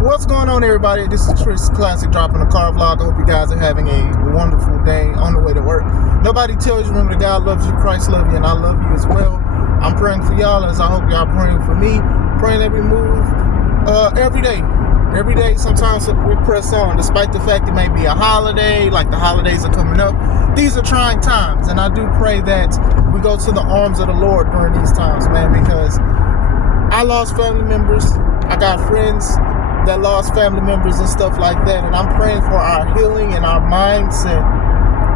What's going on, everybody? This is Tris Classic dropping a car vlog. I hope you guys are having a wonderful day on the way to work. Nobody tells you, remember, that God loves you, Christ loves you, and I love you as well. I'm praying for y'all as I hope y'all praying for me. Praying every move, every day. Every day, sometimes we press on, despite the fact it may be a holiday, like the holidays are coming up. These are trying times, and I do pray that we go to the arms of the Lord during these times, man, because I lost family members. I got friends that lost family members and stuff like that, and I'm praying for our healing and our mindset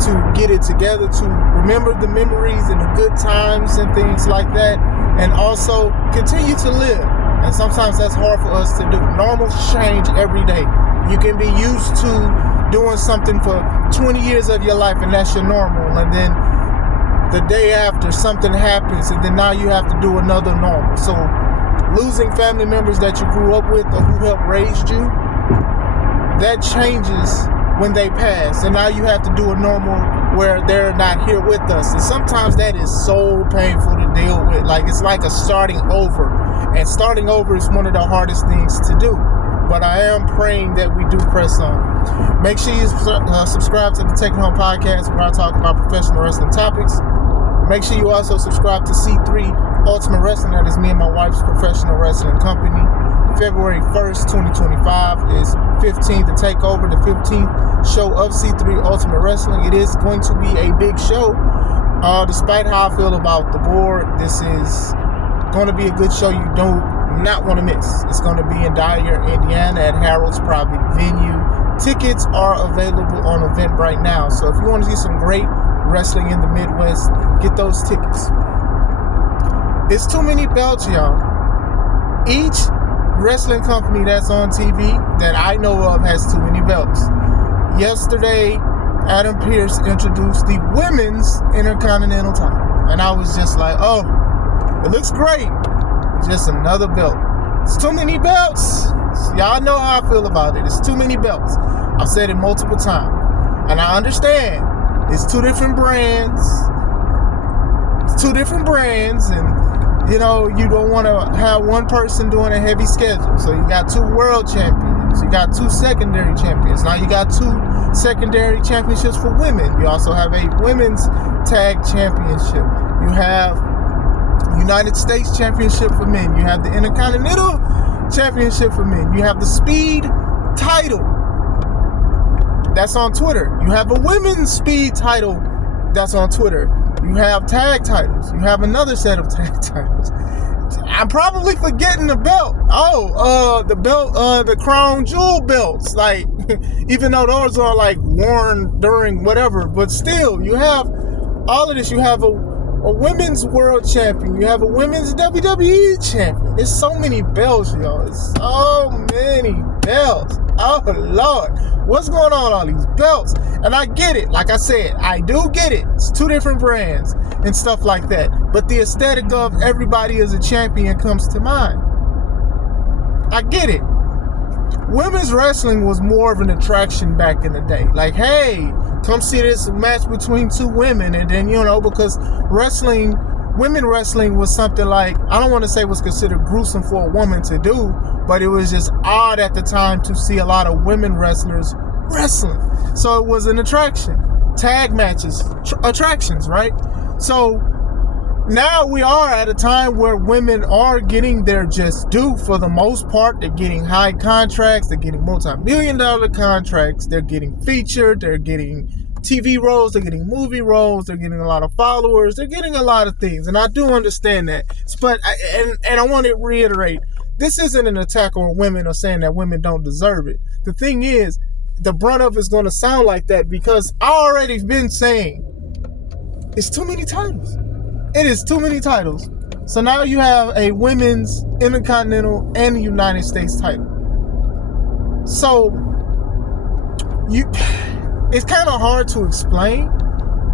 to get it together, to remember the memories and the good times and things like that, and also continue to live. And sometimes that's hard for us to do. Normal change every day. You can be used to doing something for 20 years of your life, and that's your normal, and then the day after something happens, and then now you have to do another normal. So losing family members that you grew up with or who helped raise you, that changes when they pass, and now you have to do a normal where they're not here with us. And sometimes that is so painful to deal with. Like, it's like a starting over, and starting over is one of the hardest things to do. But I am praying that we do press on. Make sure you subscribe to the Take It Home podcast, where I talk about professional wrestling topics. Make sure you also subscribe to C3 Ultimate Wrestling. That is me and my wife's professional wrestling company. February 1st, 2025 is 15th, the takeover, the 15th show of C3 Ultimate Wrestling. It is going to be a big show. Despite how I feel about the board, this is going to be a good show you do not want to miss. It's going to be in Dyer, Indiana at Harold's private venue. Tickets are available on Eventbrite now. So if you want to see some great wrestling in the Midwest, get those tickets. It's too many belts, y'all. Each wrestling company that's on TV that I know of has too many belts. Yesterday, Adam Pearce introduced the women's Intercontinental title, and I was just like, oh, it looks great. Just another belt. It's too many belts. Y'all know how I feel about it. It's too many belts. I've said it multiple times, and I understand it's two different brands. And you know, you don't want to have one person doing a heavy schedule. So you got two world champions. You got two secondary champions. Now you got two secondary championships for women. You also have a women's tag championship. You have United States championship for men. You have the Intercontinental championship for men. You have the Speed title. That's on Twitter. You have a women's Speed title. That's on Twitter. You have tag titles. You have another set of tag titles. I'm probably forgetting the belt. The belt, the crown jewel belts. Like, even though those are like worn during whatever, but still, you have all of this. You have a women's world champion. You have a women's WWE champion. There's so many belts, y'all. There's so many belts. Oh, Lord. What's going on, all these belts? And I get it. Like I said, I do get it. It's two different brands and stuff like that. But the aesthetic of everybody as a champion comes to mind. I get it. Women's wrestling was more of an attraction back in the day. Like, hey, come see this match between two women. And then, you know, because women wrestling was something like, I don't want to say was considered gruesome for a woman to do, but it was just odd at the time to see a lot of women wrestlers wrestling. So it was an attraction. Tag matches, attractions, right? So now we are at a time where women are getting their just due for the most part. They're getting high contracts. They're getting multi-million-dollar contracts. They're getting featured. They're getting TV roles. They're getting movie roles. They're getting a lot of followers. They're getting a lot of things. And I do understand that. But I want to reiterate, this isn't an attack on women or saying that women don't deserve it. The thing is, the brunt of it's going to sound like that because I already been saying it's too many titles. It is too many titles. So now you have a women's Intercontinental and a United States title. So it's kind of hard to explain,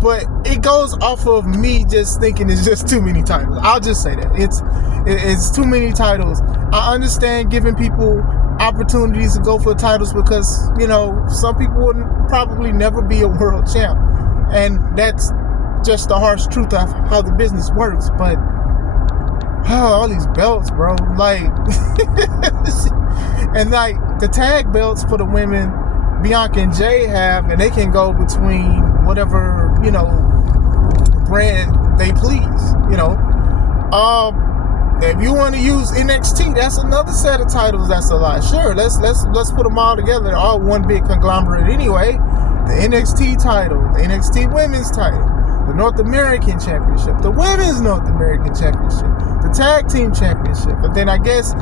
but it goes off of me just thinking it's just too many titles. I'll just say that. It's too many titles. I understand giving people opportunities to go for titles because, you know, some people would probably never be a world champ. And that's just the harsh truth of how the business works. But all these belts, bro, like And like the tag belts for the women, Bianca and Jay have, and they can go between whatever, brand they please, if you want to use NXT, that's another set of titles that's a lot. Sure, let's put them all together. They're all one big conglomerate anyway. The NXT title, the NXT Women's title, the North American Championship, the Women's North American Championship, the Tag Team Championship, and then I guess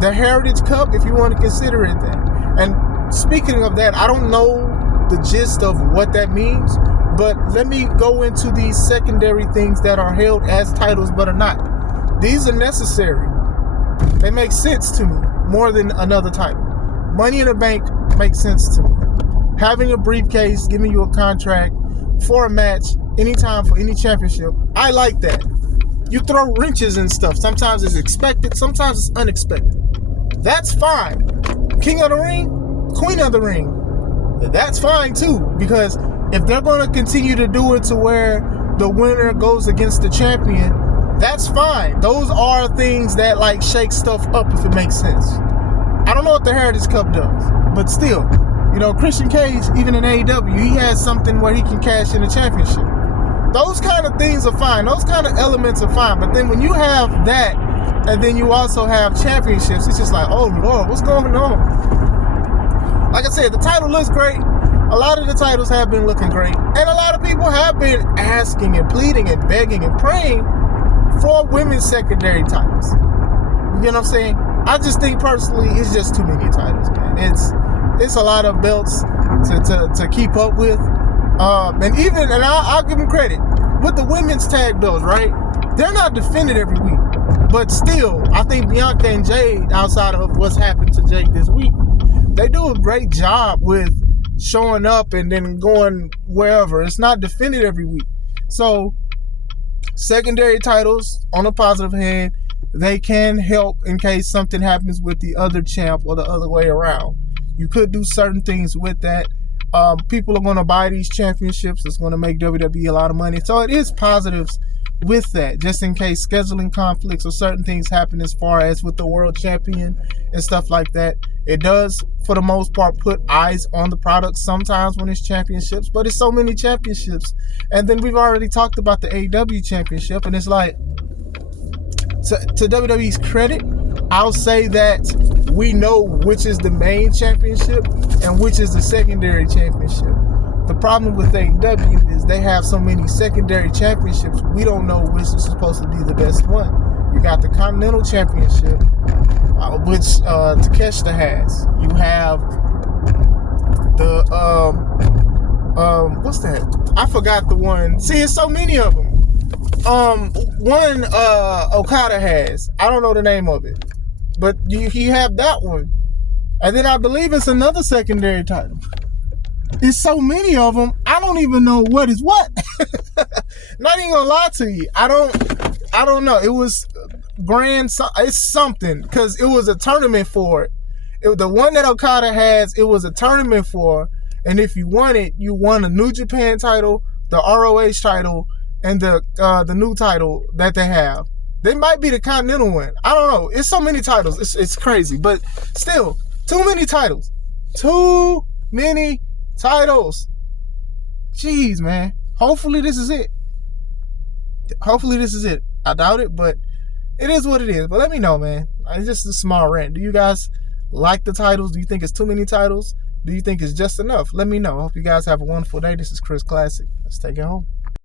the Heritage Cup, if you want to consider it that. And speaking of that, I don't know the gist of what that means, but let me go into these secondary things that are held as titles but are not. These are necessary. They make sense to me more than another title. Money in the Bank makes sense to me. Having a briefcase, giving you a contract for a match, anytime for any championship, I like that. You throw wrenches and stuff. Sometimes it's expected, sometimes it's unexpected. That's fine. King of the Ring, Queen of the Ring, that's fine too, because if they're going to continue to do it to where the winner goes against the champion, that's fine. Those are things that like shake stuff up if it makes sense. I don't know what the Heritage Cup does, but still, Christian Cage, even in AEW, he has something where he can cash in a championship. Those kind of things are fine. Those kind of elements are fine. But then when you have that, and then you also have championships, it's just like, oh Lord, what's going on? Like I said, the title looks great. A lot of the titles have been looking great. And a lot of people have been asking and pleading and begging and praying for women's secondary titles. You know what I'm saying? I just think personally it's just too many titles, man. It's a lot of belts to keep up with. And I'll give them credit. With the women's tag belts, right? They're not defended every week. But still, I think Bianca and Jade, outside of what's happened to Jade this week, they do a great job with showing up and then going wherever. It's not defended every week. So secondary titles, on a positive hand, they can help in case something happens with the other champ or the other way around. You could do certain things with that. People are going to buy these championships. It's going to make WWE a lot of money. So it is positives with that, just in case scheduling conflicts or certain things happen as far as with the world champion and stuff like that. It does, for the most part, put eyes on the product sometimes when it's championships, but it's so many championships. And then we've already talked about the AEW championship, and it's like, to WWE's credit, I'll say that we know which is the main championship and which is the secondary championship. The problem with AEW is they have so many secondary championships, we don't know which is supposed to be the best one. You got the Continental Championship, which Takeshita has. You have the what's that? I forgot the one. See, it's so many of them. One Okada has. I don't know the name of it, but he have that one, and then I believe it's another secondary title. It's so many of them, I don't even know what is what. Not even gonna lie to you, I don't know. It was it's something, because it was a tournament for it. The one that Okada has, it was a tournament for, and if you won it, you won a New Japan title, the ROH title, and the new title that they have. They might be the Continental one. I don't know. It's so many titles. It's crazy, but still, too many titles. Too many titles. Jeez, man. Hopefully this is it. I doubt it, but it is what it is. But let me know, man. It's just a small rant. Do you guys like the titles? Do you think it's too many titles? Do you think it's just enough? Let me know. I hope you guys have a wonderful day. This is Chris Classic. Let's take it home.